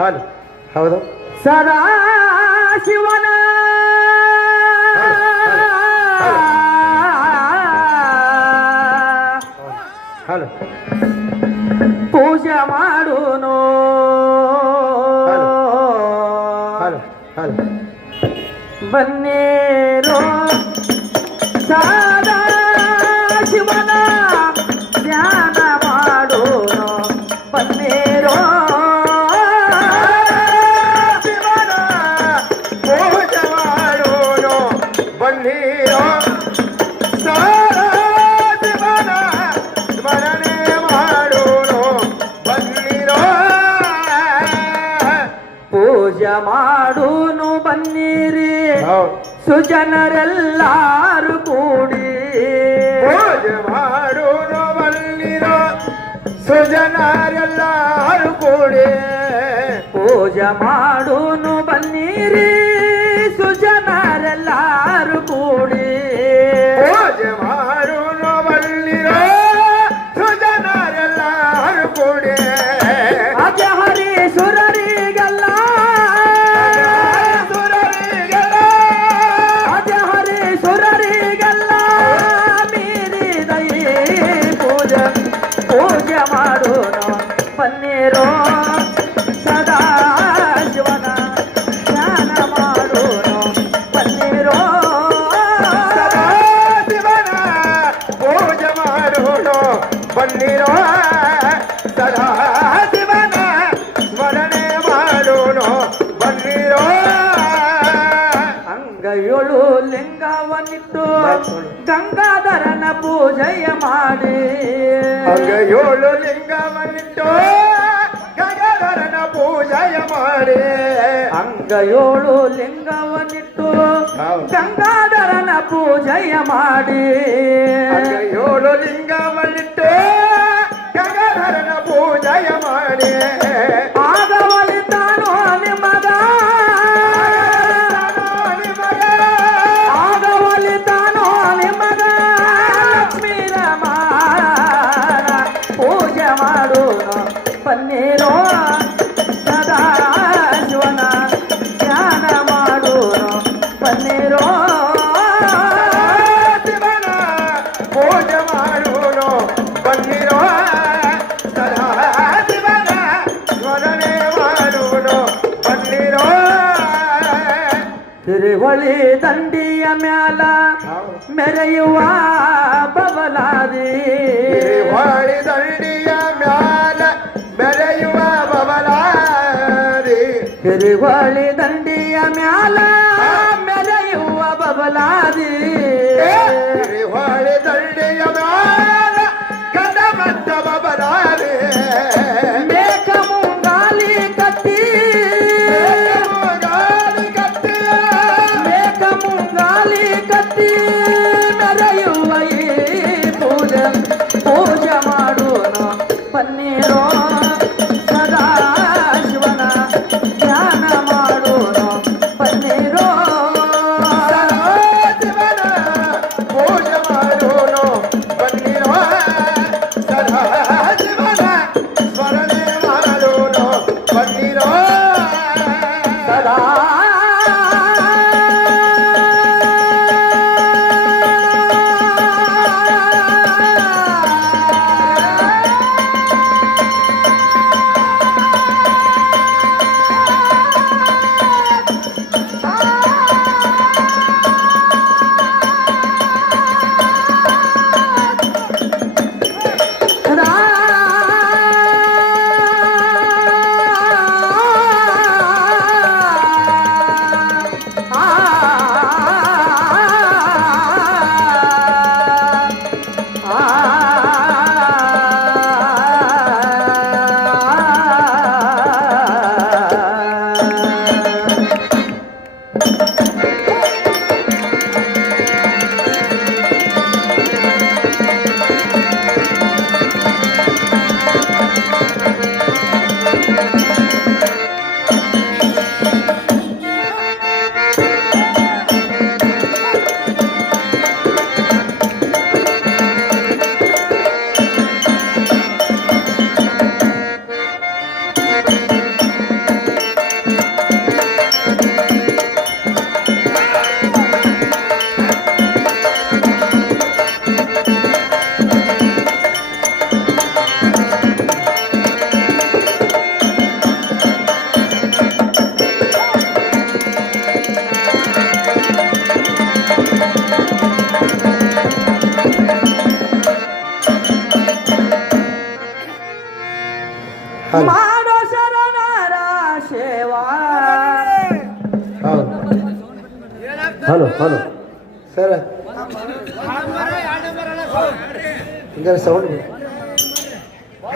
ಹಾಲು. ಹೌದು. ಸದಾ ಶಿವನ ಹಾಲು. ಪೂಜೆ ಜನರೆಲ್ಲಾರು ಕೂಡಿ ಮಾಡುವುದು ಸುಜನರೆಲ್ಲಾರು ಕೂಡಿ ಪೂಜೆ ಮಾಡೋನು ಬನ್ನಿರಿ. ಬಂದಿತ್ತು. ಗಂಗಾಧರನ ಪೂಜೆಯ ಮಾಡಿ. ಏಳು ಲಿಂಗವನ್ನಿಟ್ಟು ಗಂಗಾಧರನ ಪೂಜೆಯ ಮಾಡಿ. ಅಂಗ ಏಳು ಲಿಂಗವನ್ನಿಟ್ಟು ಗಂಗಾಧರನ ಪೂಜೆಯ ಮಾಡಿ. ಏಳು ಲಿಂಗವನ್ನಿಟ್ಟು ಗಂಗಾಧರನ ಪೂಜೆಯ ಮಾಡಿ. ತಿರುವಳಿ ದಂಡಿಯ ಮ್ಯಾಲ ಮೆರೆಯುವ ಬಬಲಾದಿ. ತಿರುವಳಿ ದಂಡಿಯ ಮ್ಯಾಲ ಮೆರೆಯುವ ಬಬಲಾದಿ. ತಿರುವಳಿ ದಂಡಿಯ ಮ್ಯಾಲ ಮೆರೆಯುವ ಬಬಲಾದಿ.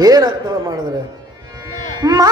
ಏನಾಗ್ತವ ಮಾಡಿದ್ರೆ? ಮಾ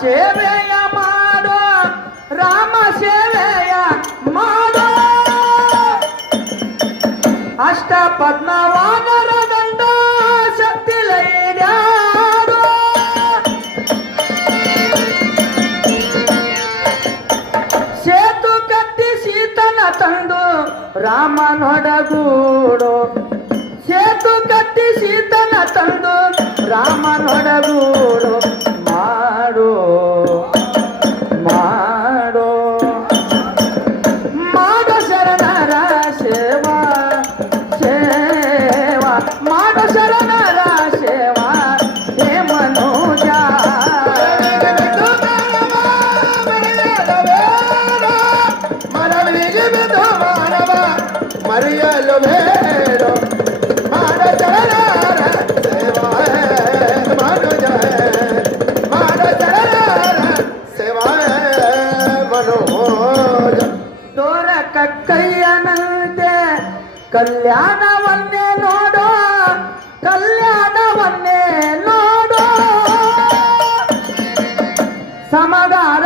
ಸೇವೆಯ ಮಾಡೋ. ರಾಮ ಸೇವೆಯ ಮಾಡೋ. ಅಷ್ಟ ಪದ್ಮವಾದರ ದಂಡ ಸತ್ತಿಲೈಡ್ಯಾರೋ ಸೇತು ಕಟ್ಟಿ ಸೀತನ ತಂದು ರಾಮನೊಡಗೂಡು ಸೇತು ಕಟ್ಟಿ ಸೀತನ ತಂದು ರಾಮನೊಡಗೂಡು Claro. ಕಲ್ಯಾಣವನ್ನೇ ನೋಡೋ ಕಲ್ಯಾಣವನ್ನೇ ನೋಡೋ. ಸಮಗಾರ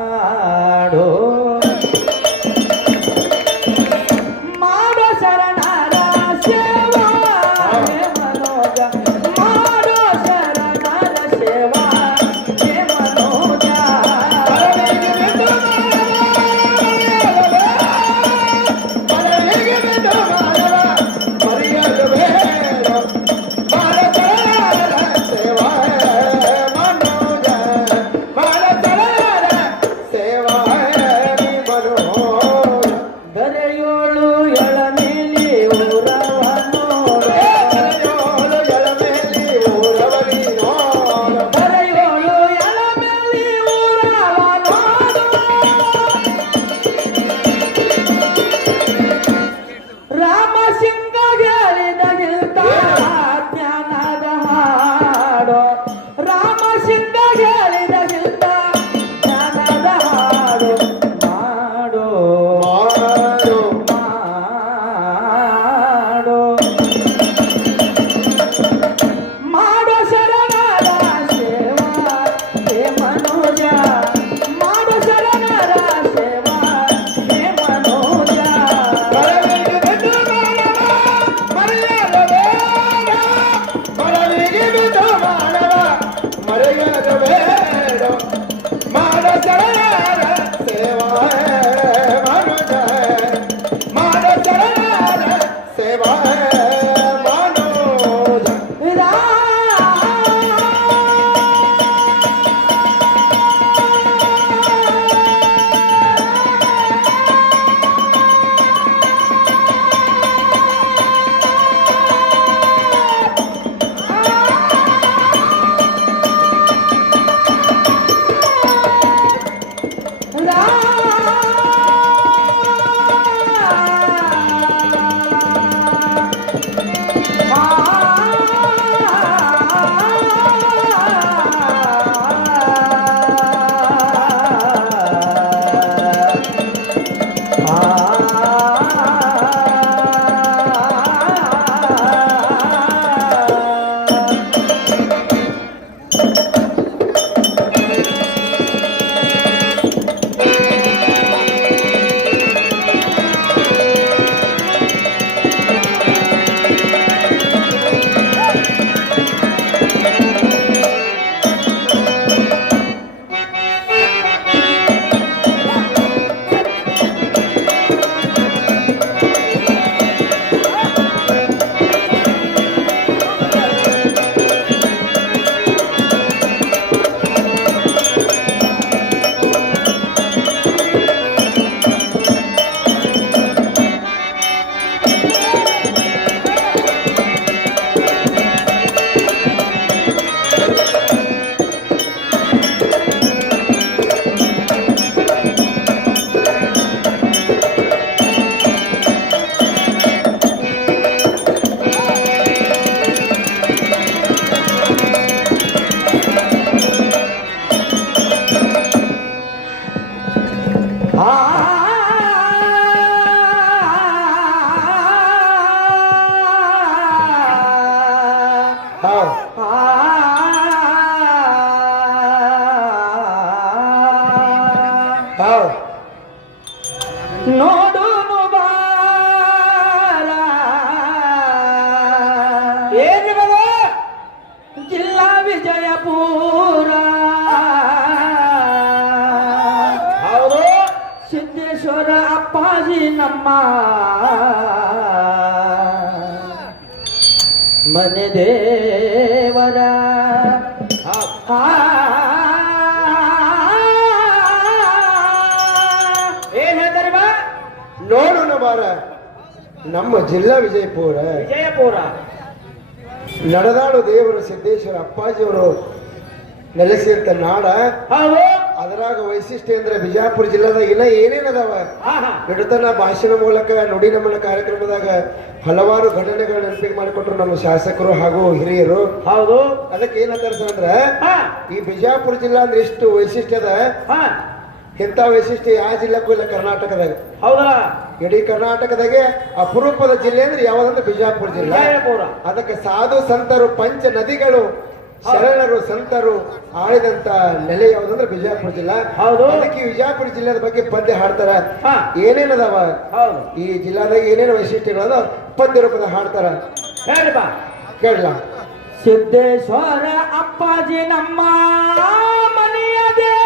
ಜಿಲ್ಲಾ ವಿಜಯಪುರ. ವಿಜಯಪುರ. ನಡೆದಾಡು ದೇವರು ಸಿದ್ದೇಶ್ವರ ಅಪ್ಪಾಜಿಯವರು ನೆಲೆಸಿದಂತ ನಾಡ. ಹೌದು. ಅದರಾಗ ವೈಶಿಷ್ಟ್ಯ ಅಂದ್ರೆ ಬಿಜಾಪುರ ಜಿಲ್ಲಾದಾಗ ಇನ್ನ ಏನೇನದಾವ ಅದಾವ? ಬಿಡತನ ಭಾಷಣ ಮೂಲಕ ನುಡಿ ನಮನ ಕಾರ್ಯಕ್ರಮದಾಗ ಹಲವಾರು ಘಟನೆಗಳ ನೆನಪಿಗೆ ಮಾಡಿಕೊಟ್ರು ನಮ್ಮ ಶಾಸಕರು ಹಾಗೂ ಹಿರಿಯರು. ಹೌದು. ಅದಕ್ಕೆ ಏನಂತಾರೆ ಸರ್ ಅಂದ್ರೆ ಹಾ. ಈ ಬಿಜಾಪುರ ಜಿಲ್ಲಾ ಅಂದ್ರೆ ಎಷ್ಟು ವೈಶಿಷ್ಟ್ಯದ ಇಂಥ ವೈಶಿಷ್ಟ್ಯ ಯಾವ ಜಿಲ್ಲೆಗೂ ಇಲ್ಲ ಕರ್ನಾಟಕದಾಗ? ಹೌದಾ? ಇಡೀ ಕರ್ನಾಟಕದಾಗೆ ಅಪರೂಪದ ಜಿಲ್ಲೆ ಅಂದ್ರೆ ಯಾವ್ದಂದ್ರೆ ಬಿಜಾಪುರ ಜಿಲ್ಲೆ. ವಿಜಯಪುರ ಅದಕ್ಕೆ ಸಾಧು ಸಂತರು ಪಂಚ ನದಿಗಳು ಶರಣರು ಸಂತರು ಆಳಿದಂತ ನೆಲೆ ಯಾವ್ದಂದ್ರೆ ಬಿಜಾಪುರ ಜಿಲ್ಲಾ. ಹೌದು. ಅದಕ್ಕೆ ಈ ವಿಜಯಪುರ ಜಿಲ್ಲೆದ ಬಗ್ಗೆ ಪದ್ಯ ಹಾಡ್ತಾರ. ಹಾ. ಏನೇನದಾವ? ಹೌದು. ಈ ಜಿಲ್ಲಾದಾಗ ಏನೇನು ವೈಶಿಷ್ಟ್ಯಗಳದ ಪದ್ಯ ರೂಪದ ಹಾಡ್ತಾರ? ಹೇಳಿ ಬಾ. ಕೇಳಲ. ಸಿದ್ದೇಶ್ವರ ಅಪ್ಪಾಜಿ ನಮ್ಮ ಮನೆಯ ದೇವರ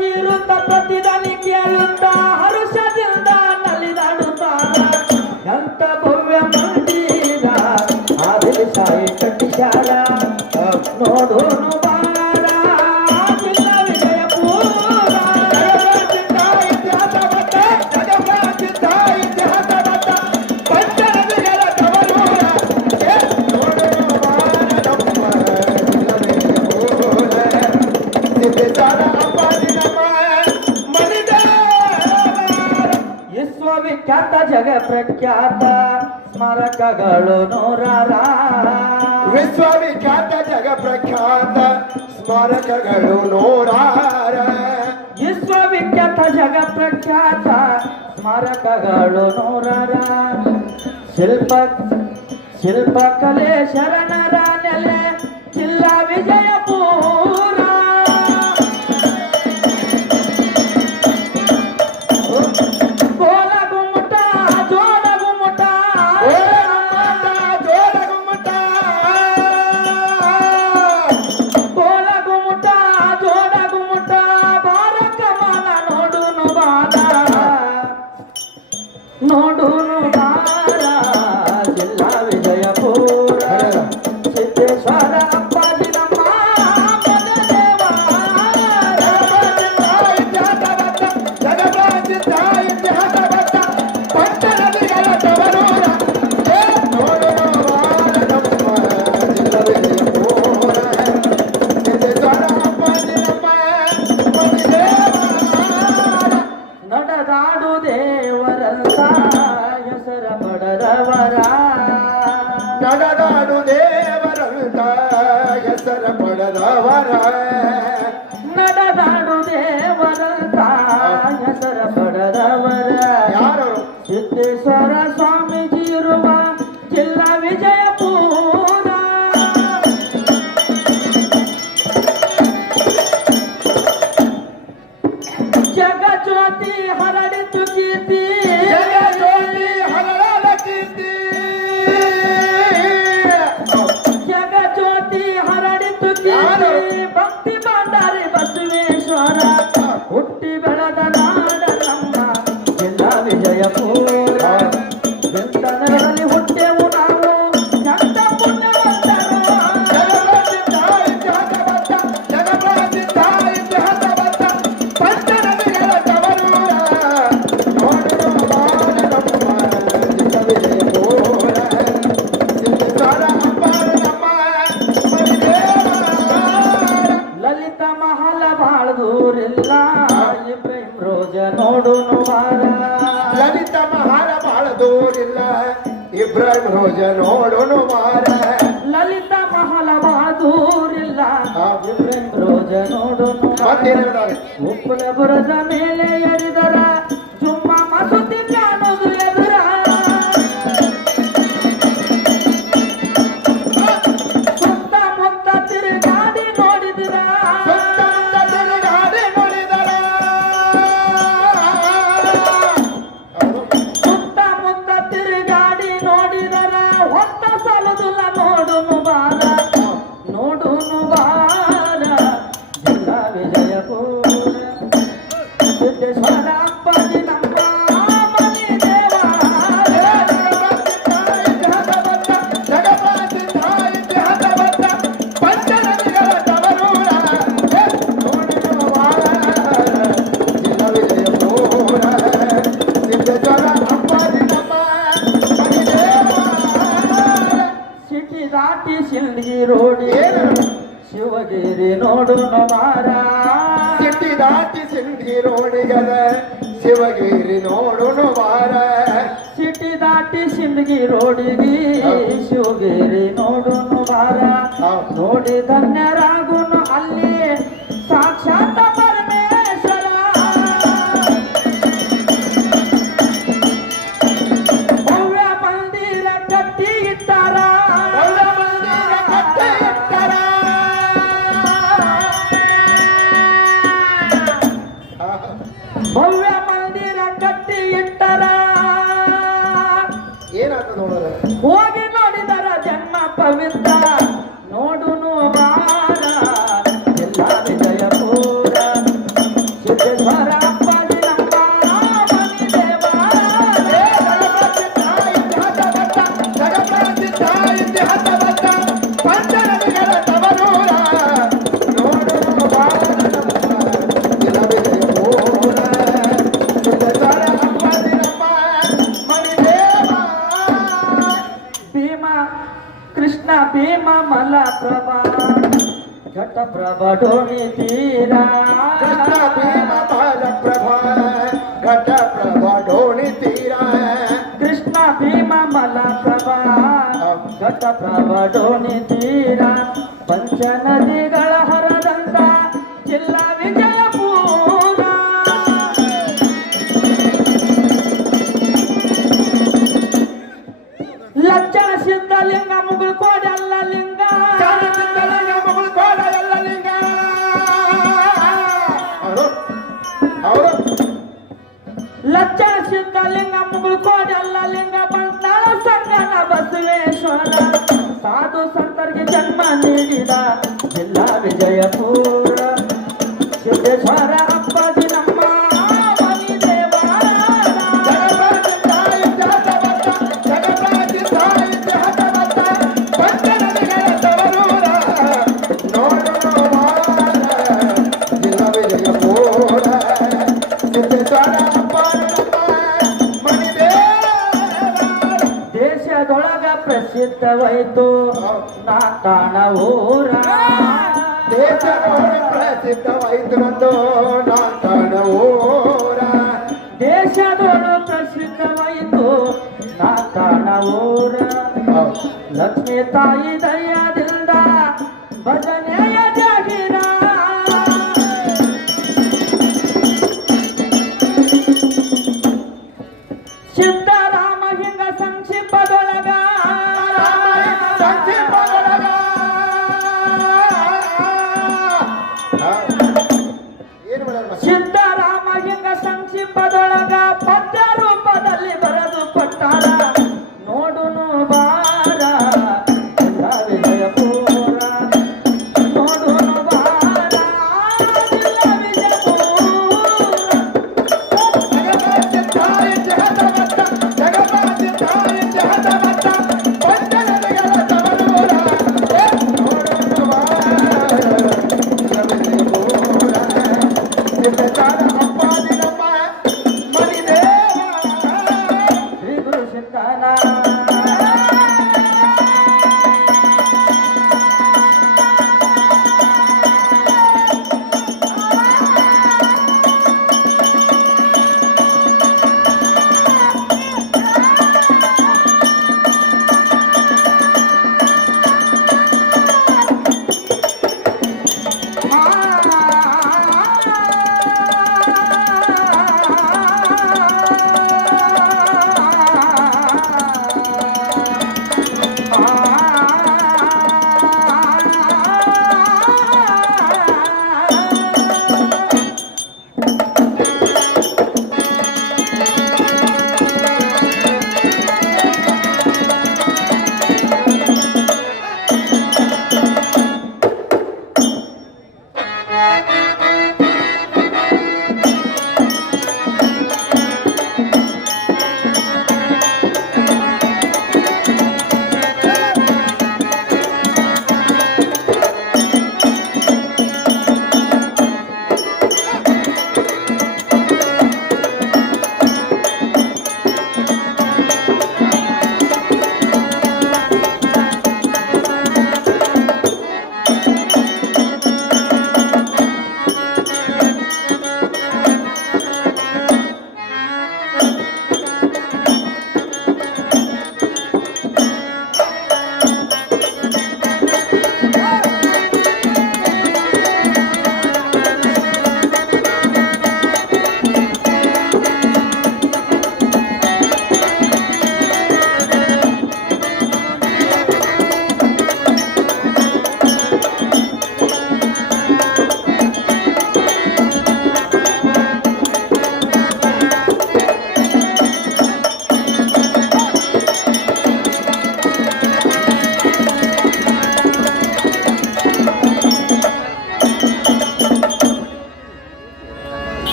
ಚೀರುತ್ತ ಪ್ರತಿದಾನಿ ಕೇಳುತ್ತ ಹರುಷದಿಂದ ಸ್ಮಾರಕಗಳು ನೂರಾರ. ವಿಶ್ವವಿಖ್ಯಾತ ಜಗ ಪ್ರಖ್ಯಾತ ಸ್ಮಾರಕಗಳು ನೂರಾರ. ವಿಶ್ವವಿಖ್ಯಾತ ಜಗ ಪ್ರಖ್ಯಾತ ಸ್ಮಾರಕಗಳು ನೂರಾರ. ಶಿಲ್ಪ ಶಿಲ್ಪಕಲೆ ಶರಣರ ನೆಲೆ ಜಿಲ್ಲಾ ವಿಜಯಪುರ ನಾಡು ದೇವರಲ್ಲ ಹೆಸರ ಬಡರವರ ನಡನಾಡು ದೇವರಂತ ಹೆಸರ ಬಡದವರ ನೋಡಿ ಧನ್ಯರಾಗುನು ಅಲ್ಲಿ ಸಾಕ್ಷಾತ್ कृष्ण मला प्रभा घट प्रभा ढोणी तीरा. कृष्ण भीममल प्रभा घट प्रभा ढोणी तीरा. बीमा मला प्रभा घट प्रभा ढोणी तीरा. पंच नदीಗಳ ಬಸವೇಶ್ವರ ಸಾಧು ಸಂತರಿಗೆ ಜನ್ಮ ನೀಡಿದ ಜಿಲ್ಲಾ ವಿಜಯಪುರ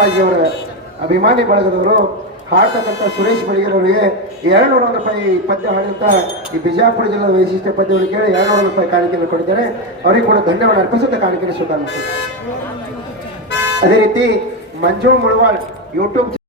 ಅಪ್ಪಾಜಿಯವರ ಅಭಿಮಾನಿ ಬಳಗದವರು ಹಾಡ್ತಕ್ಕಂಥ ಸುರೇಶ್ ಅವರಿಗೆ ಎರಡು ನೂರ ರೂಪಾಯಿ ಪದ್ಯ ಹಾಡಿದಂತ ಈ ಬಿಜಾಪುರ ಜಿಲ್ಲೆಯ ವೈಶಿಷ್ಟ್ಯ ಪದ್ಯಗಳು ಕೇಳಿ ಎರಡು ನೂರು ರೂಪಾಯಿ ಕಾಣಿಕೆಯನ್ನು ಕೊಟ್ಟಿದ್ದಾರೆ. ಅವರಿಗೆ ಕೂಡ ಧನ್ಯವಾದ ಅರ್ಪಿಸುತ್ತಾ ಕಾಣಿಕೆಯನ್ನು ಸ್ವೀಕಾರ ಅದೇ ರೀತಿ ಮಂಜು ಮುಳವಾಳ್ ಯೂಟ್ಯೂಬ್